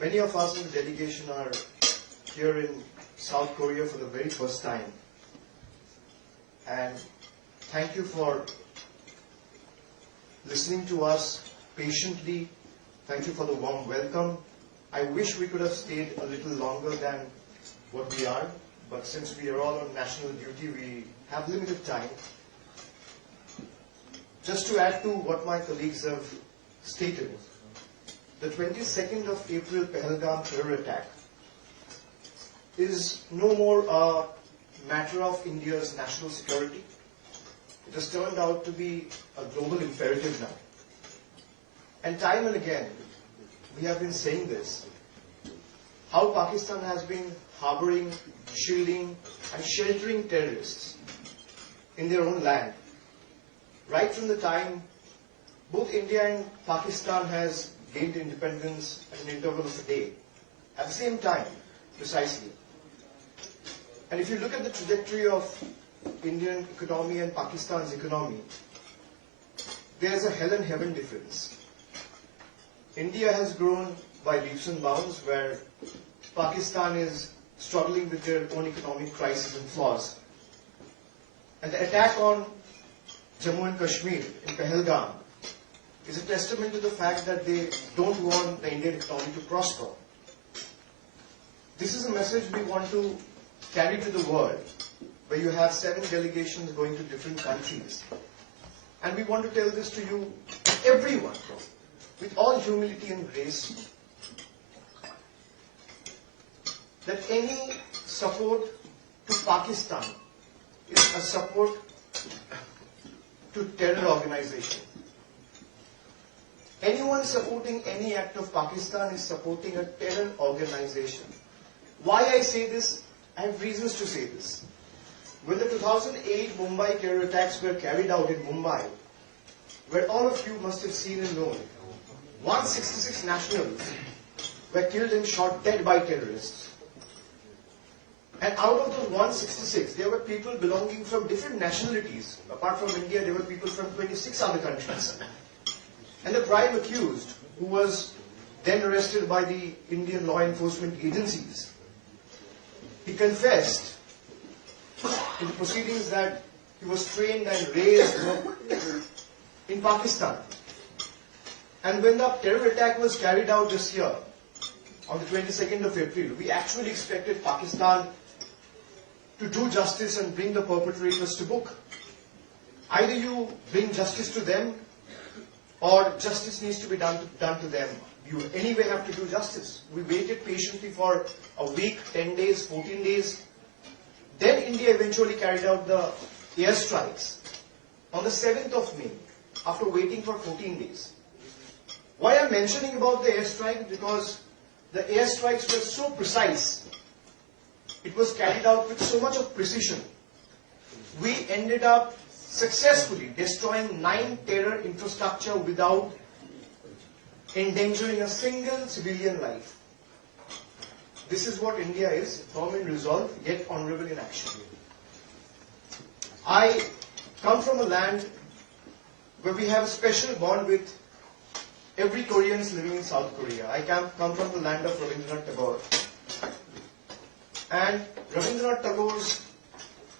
Many of us in the delegation are here in South Korea for the very first time. And thank you for listening to us patiently. Thank you for the warm welcome. I wish we could have stayed a little longer than what we are, but since we are all on national duty, we have limited time. Just to add to what my colleagues have stated, the 22nd of April Pahalgam terror attack is no more a matter of India's national security. It has turned out to be a global imperative now. And time and again, we have been saying this, how Pakistan has been harboring, shielding, and sheltering terrorists in their own land. Right from the time both India and Pakistan has gained independence at an interval of a day, at the same time, precisely. And if you look at the trajectory of Indian economy and Pakistan's economy, there's a hell and heaven difference. India has grown by leaps and bounds, where Pakistan is struggling with their own economic crisis and flaws. And the attack on Jammu and Kashmir in Pahalgam is a testament to the fact that they don't want the Indian economy to prosper. This is a message we want to carry to the world, where you have 7 delegations going to different countries. And we want to tell this to you, everyone, with all humility and grace, that any support to Pakistan is a support to terror organization. Anyone supporting any act of Pakistan is supporting a terror organization. Why I say this? I have reasons to say this. When the 2008 Mumbai terror attacks were carried out in Mumbai, where all of you must have seen and known, 166 nationals were killed and shot dead by terrorists. And out of those 166, there were people belonging from different nationalities. Apart from India, there were people from 26 other countries. And the prime accused, who was then arrested by the Indian law enforcement agencies, he confessed in the proceedings that he was trained and raised in Pakistan. And when the terror attack was carried out this year, on the 22nd of April, we actually expected Pakistan to do justice and bring the perpetrators to book. Either you bring justice to them, or justice needs to be done to them. You anyway have to do justice. We waited patiently for a week, 10 days, 14 days. Then India eventually carried out the airstrikes on the 7th of May, after waiting for 14 days. Why I'm mentioning about the airstrike? Because the airstrikes were so precise. It was carried out with so much of precision. We ended up successfully destroying 9 terror infrastructure without endangering a single civilian life. This is what India is, firm in resolve, yet honorable in action. I come from a land where we have a special bond with every Koreans living in South Korea. I come from the land of Rabindranath Tagore. And Rabindranath Tagore's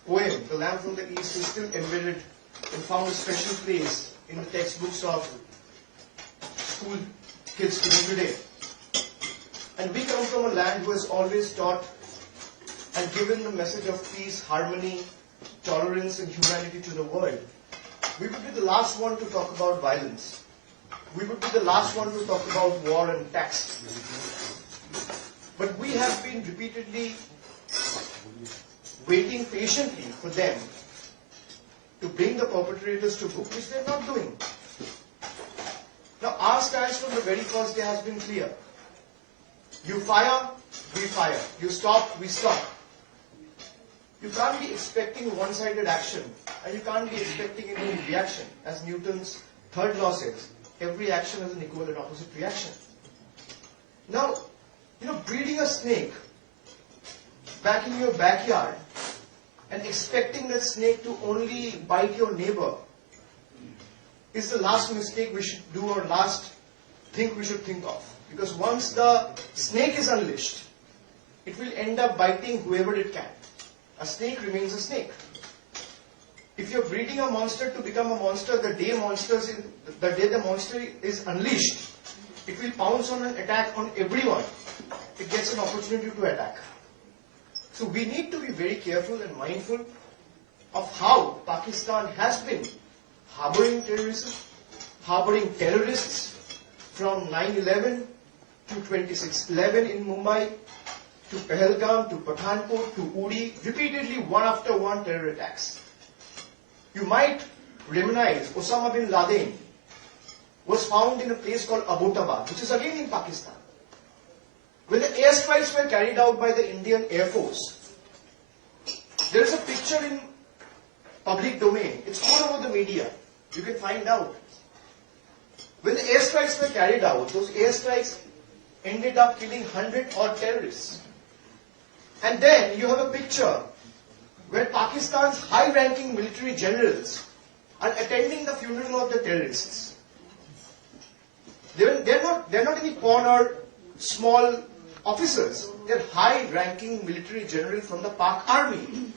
poem, The Lamb from the East, is still embedded and found a special place in the textbooks of school kids today. And we come from a land who has always taught and given the message of peace, harmony, tolerance, and humanity to the world. We would be the last one to talk about violence. We would be the last one to talk about war and tax. But we have been repeatedly waiting patiently for them to bring the perpetrators to book, which they're not doing. Now, our stance from the very first day has been clear. You fire, we fire. You stop, we stop. You can't be expecting one-sided action, and you can't be expecting any reaction. As Newton's third law says, every action has an equal and opposite reaction. Now, breeding a snake back in your backyard and expecting that snake to only bite your neighbor is the last mistake we should do, or last think we should think of. Because once the snake is unleashed, it will end up biting whoever it can. A snake remains a snake. If you're breeding a monster to become a monster, the day the monster is unleashed, it will pounce on an attack on everyone. It gets an opportunity to attack. So we need to be very careful and mindful of how Pakistan has been harboring terrorism, harboring terrorists from 9/11 to 26/11 in Mumbai, to Pahalgam, to Pathankot, to Uri, repeatedly one after one terror attacks. You might reminisce Osama bin Laden was found in a place called Abbottabad, which is again in Pakistan. When the airstrikes were carried out by the Indian Air Force, there is a picture in public domain. It's all over the media. You can find out. When the airstrikes were carried out, those airstrikes ended up killing 100 odd terrorists. And then you have a picture where Pakistan's high-ranking military generals are attending the funeral of the terrorists. They're not any pawn or small officers. They're high-ranking military generals from the Pak army.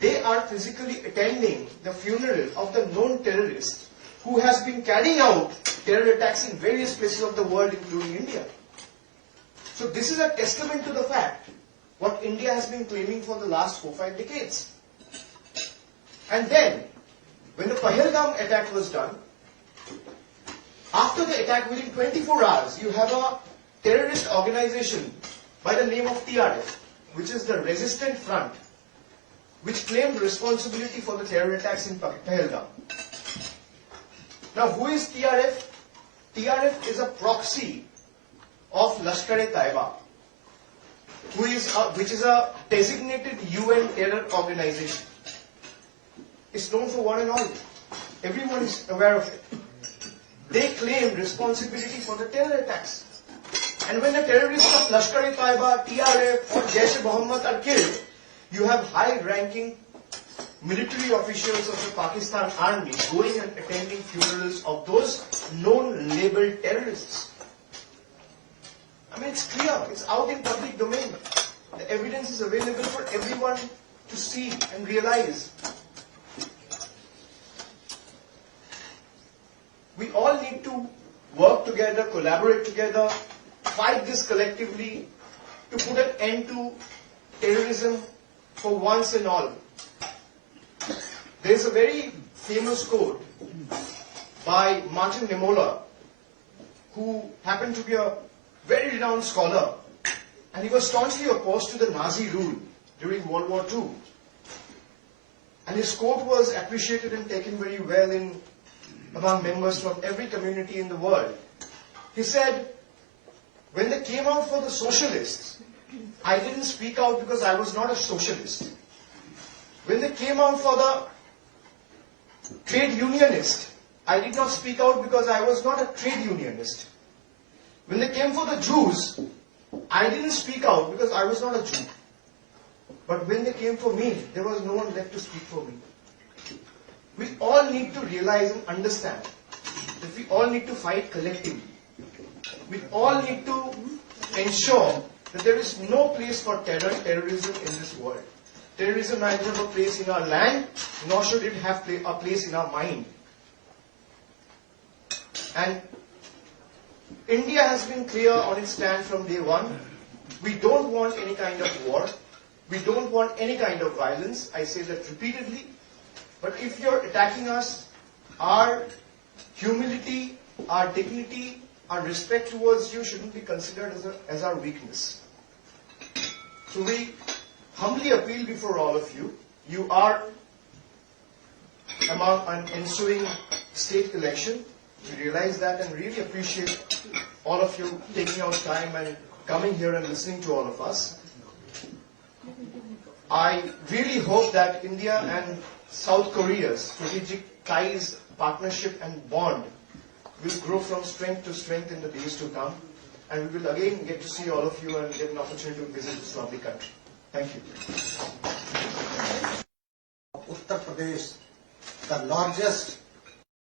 They are physically attending the funeral of the known terrorist who has been carrying out terror attacks in various places of the world, including India. So this is a testament to the fact what India has been claiming for the last 4-5 decades. And then, when the Pahalgam attack was done, after the attack, within 24 hours, you have a terrorist organization by the name of TRF, which is the Resistant Front, which claimed responsibility for the terror attacks in Pahalgam. Now, who is TRF? TRF is a proxy of Lashkar-e-Taiba, which is a designated UN terror organization. It's known for one and all. Everyone is aware of it. They claim responsibility for the terror attacks. And when the terrorists of Lashkar-e-Taiba, TRF or Jaish-e-Mohammed are killed, you have high-ranking military officials of the Pakistan army going and attending funerals of those known labeled terrorists. I mean, it's clear. It's out in public domain. The evidence is available for everyone to see and realize. We all need to work together, collaborate together, fight this collectively to put an end to terrorism for once and all. There is a very famous quote by Martin Niemöller, who happened to be a very renowned scholar, and he was staunchly opposed to the Nazi rule during World War II. And his quote was appreciated and taken very well among members from every community in the world. He said, when they came out for the socialists, I didn't speak out because I was not a socialist. When they came out for the trade unionist, I did not speak out because I was not a trade unionist. When they came for the Jews, I didn't speak out because I was not a Jew. But when they came for me, there was no one left to speak for me. We all need to realize and understand that we all need to fight collectively. We all need to ensure that there is no place for terrorism in this world. Terrorism neither have a place in our land, nor should it have a place in our mind. And India has been clear on its stand from day one. We don't want any kind of war. We don't want any kind of violence. I say that repeatedly. But if you're attacking us, our humility, our dignity, our respect towards you shouldn't be considered as our weakness. So we humbly appeal before all of you. You are among an ensuing state election. We realize that and really appreciate all of you taking out time and coming here and listening to all of us. I really hope that India and South Korea's strategic ties, partnership and bond will grow from strength to strength in the days to come. And we will again get to see all of you and get an opportunity to visit this lovely country. Thank you. Uttar Pradesh, the largest